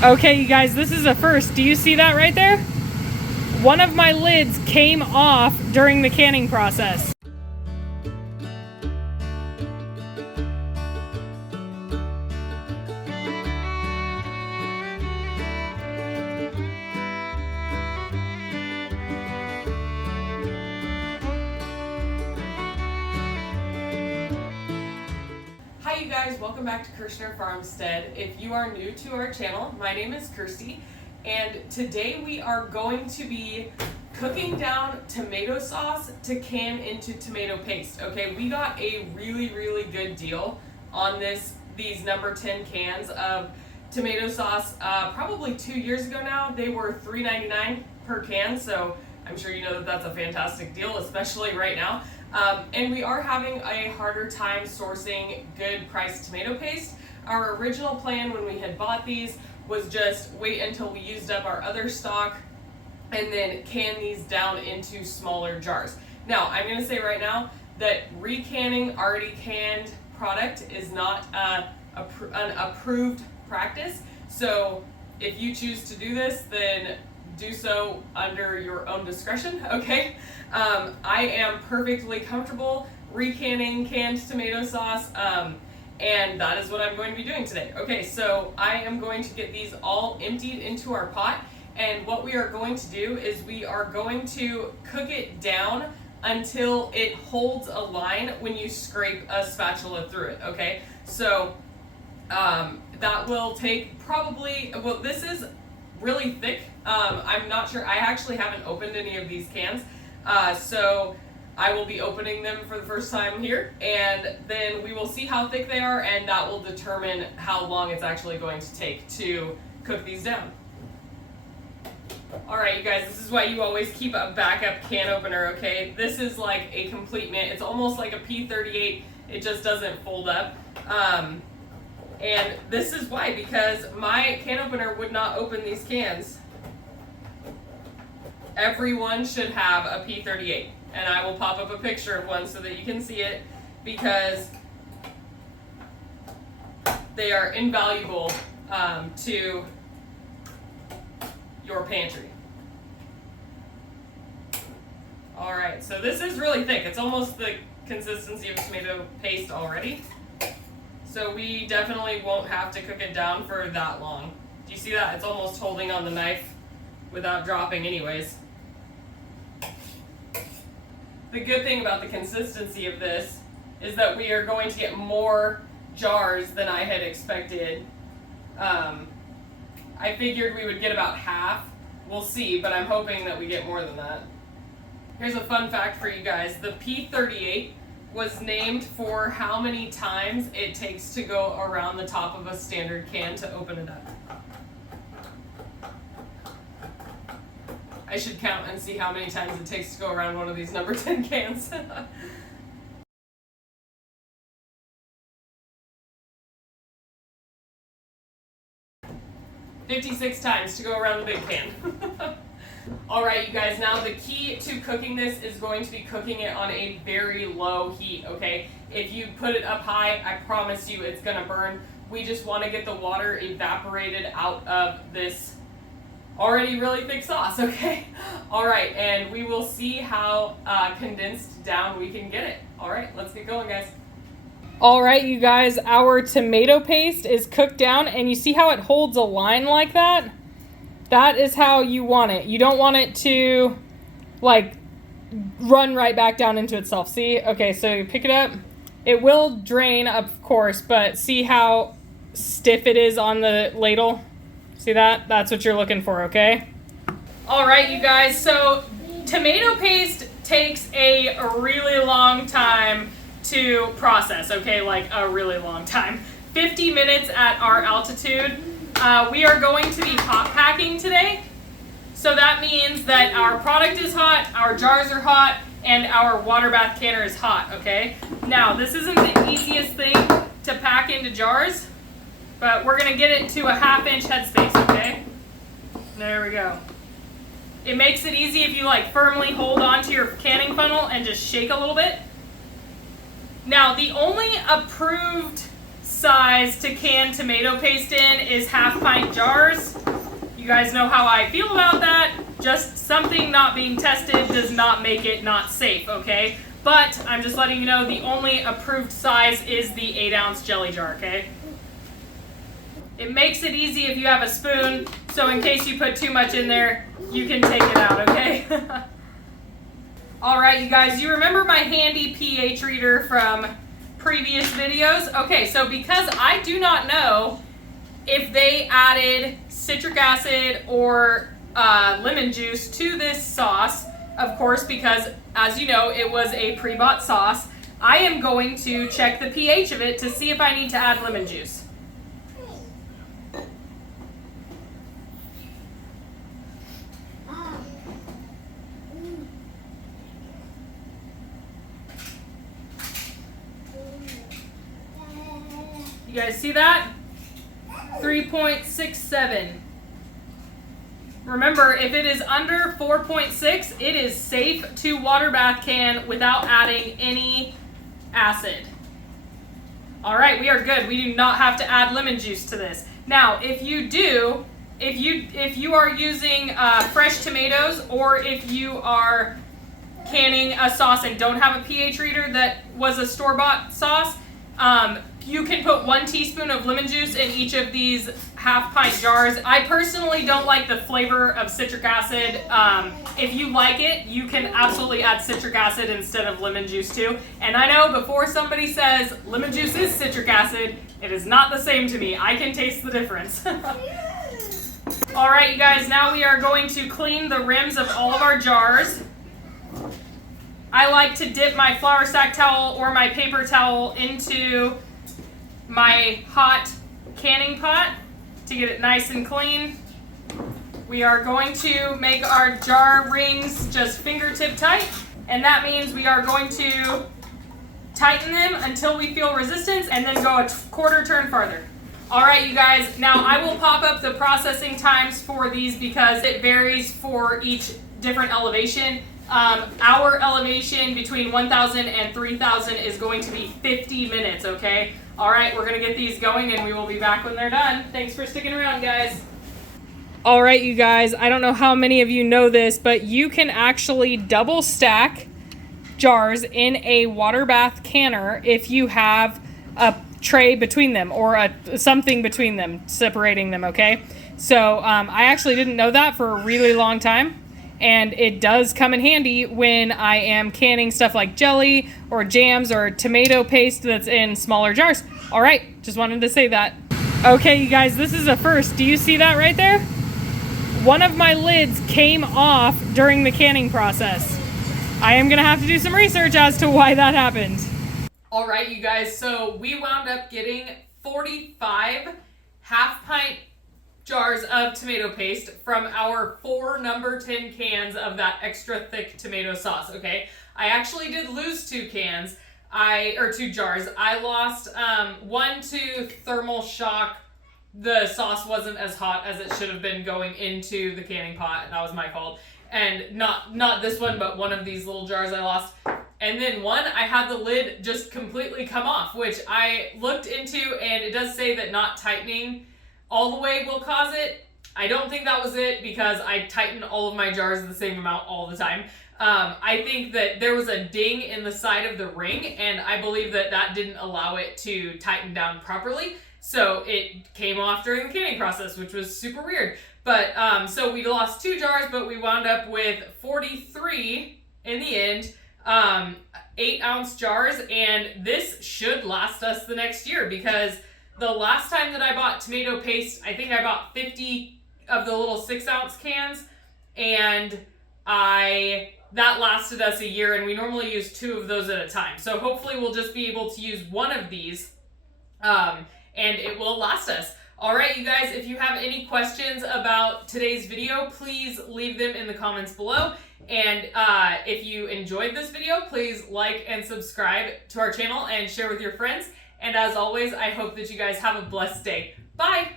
Okay, you guys, this is a first. Do you see that right there? One of my lids came off during the canning process. Hi you guys, welcome back to Kirshner FarmStead. If you are new to our channel, my name is Kirsty, and today we are going to be cooking down tomato sauce to can into tomato paste. Okay, we got a really good deal on these number 10 cans of tomato sauce probably 2 years ago now. They were $3.99 per can, so I'm sure you know that that's a fantastic deal, especially right now. And we are having a harder time sourcing good priced tomato paste. Our original plan when we had bought these was just wait until we used up our other stock and then can these down into smaller jars. Now, I'm going to say right now that recanning already canned product is not an approved practice. So if you choose to do this, then do so under your own discretion, okay? I am perfectly comfortable recanning canned tomato sauce, and that is what I'm going to be doing today. Okay, so I am going to get these all emptied into our pot, and what we are going to do is we are going to cook it down until it holds a line when you scrape a spatula through it, okay? So that will take probably, well, this is really thick. I'm not sure, I actually haven't opened any of these cans, so I will be opening them for the first time here, and then we will see how thick they are, and that will determine how long it's actually going to take to cook these down. Alright you guys, this is why you always keep a backup can opener, okay? This is like a complete mint. It's almost like a P38, it just doesn't fold up. And this is why, because my can opener would not open these cans. Everyone should have a P38, and I will pop up a picture of one so that you can see it, because they are invaluable to your pantry. Alright, so this is really thick. It's almost the consistency of tomato paste already. So we definitely won't have to cook it down for that long. Do you see that? It's almost holding on the knife without dropping anyways. The good thing about the consistency of this is that we are going to get more jars than I had expected. I figured we would get about half. We'll see, but I'm hoping that we get more than that. Here's a fun fact for you guys. The P38 was named for how many times it takes to go around the top of a standard can to open it up. I should count and see how many times it takes to go around one of these number 10 cans. 56 times to go around the big can. Alright you guys, now the key to cooking this is going to be cooking it on a very low heat, okay? If you put it up high, I promise you it's gonna burn. We just want to get the water evaporated out of this already really thick sauce, okay? Alright, and we will see how condensed down we can get it. Alright, let's get going guys. Alright you guys, our tomato paste is cooked down, and you see how it holds a line like that? That is how you want it. You don't want it to, like, run right back down into itself. See? Okay, so you pick it up. It will drain, of course, but see how stiff it is on the ladle? See that? That's what you're looking for, okay? Alright, you guys, so tomato paste takes a really long time to process, okay? Like, a really long time. 50 minutes at our altitude. We are going to be hot packing today, so that means that our product is hot, our jars are hot, and our water bath canner is hot, okay? Now, this isn't the easiest thing to pack into jars, but we're going to get it to a 1/2 inch headspace, okay? There we go. It makes it easy if you like firmly hold onto your canning funnel and just shake a little bit. Now, the only approved size to can tomato paste in is 1/2 pint jars. guys know how I feel about that. Just something not being tested does not make it not safe, okay? But I'm just letting you know the only approved size is the 8-ounce jelly jar, okay? It makes it easy if you have a spoon, so in case you put too much in there, you can take it out, okay? All right, you guys, you remember my handy pH reader from previous videos? Okay, so because I do not know if they added citric acid or lemon juice to this sauce, of course, because as you know, it was a pre-bought sauce, I am going to check the pH of it to see if I need to add lemon juice. You guys see that? 3.67. Remember, if it is under 4.6, it is safe to water bath can without adding any acid. All right, we are good. We do not have to add lemon juice to this. Now, if you do, if you are using fresh tomatoes, or if you are canning a sauce and don't have a pH reader that was a store-bought sauce, you can put 1 teaspoon of lemon juice in each of these half-pint jars. I personally don't like the flavor of citric acid. If you like it, you can absolutely add citric acid instead of lemon juice too. And I know before somebody says lemon juice is citric acid, it is not the same to me. I can taste the difference. All right, you guys, now we are going to clean the rims of all of our jars. I like to dip my flour sack towel or my paper towel into my hot canning pot to get it nice and clean. We are going to make our jar rings just fingertip tight, and that means we are going to tighten them until we feel resistance and then go a quarter turn farther. All right, you guys, now I will pop up the processing times for these because it varies for each different elevation. Our elevation between 1,000 and 3,000 is going to be 50 minutes, okay? All right, we're gonna get these going and we will be back when they're done. Thanks for sticking around, guys. All right, you guys, I don't know how many of you know this, but you can actually double stack jars in a water bath canner if you have a tray between them or something between them, separating them, okay? So I actually didn't know that for a really long time. And it does come in handy when I am canning stuff like jelly or jams or tomato paste that's in smaller jars. All right, just wanted to say that. Okay, you guys, this is a first. Do you see that right there? One of my lids came off during the canning process. I am gonna have to do some research as to why that happened. All right, you guys, so we wound up getting 45 half-pint jars of tomato paste from our 4 number 10 cans of that extra thick tomato sauce, okay? I actually did lose 2 cans, or 2 jars. I lost one to thermal shock. The sauce wasn't as hot as it should have been going into the canning pot. That was my fault. And not this one, but one of these little jars I lost. And then one, I had the lid just completely come off, which I looked into, and it does say that not tightening all the way will cause it. I don't think that was it because I tighten all of my jars the same amount all the time. I think that there was a ding in the side of the ring, and I believe that that didn't allow it to tighten down properly. So it came off during the canning process, which was super weird. But so we lost 2 jars, but we wound up with 43 in the end, 8-ounce jars, and this should last us the next year because the last time that I bought tomato paste, I think I bought 50 of the little 6-ounce cans, and that lasted us a year, and we normally use 2 of those at a time. So hopefully we'll just be able to use one of these, and it will last us. All right, you guys, if you have any questions about today's video, please leave them in the comments below. And if you enjoyed this video, please like and subscribe to our channel and share with your friends. And as always, I hope that you guys have a blessed day. Bye!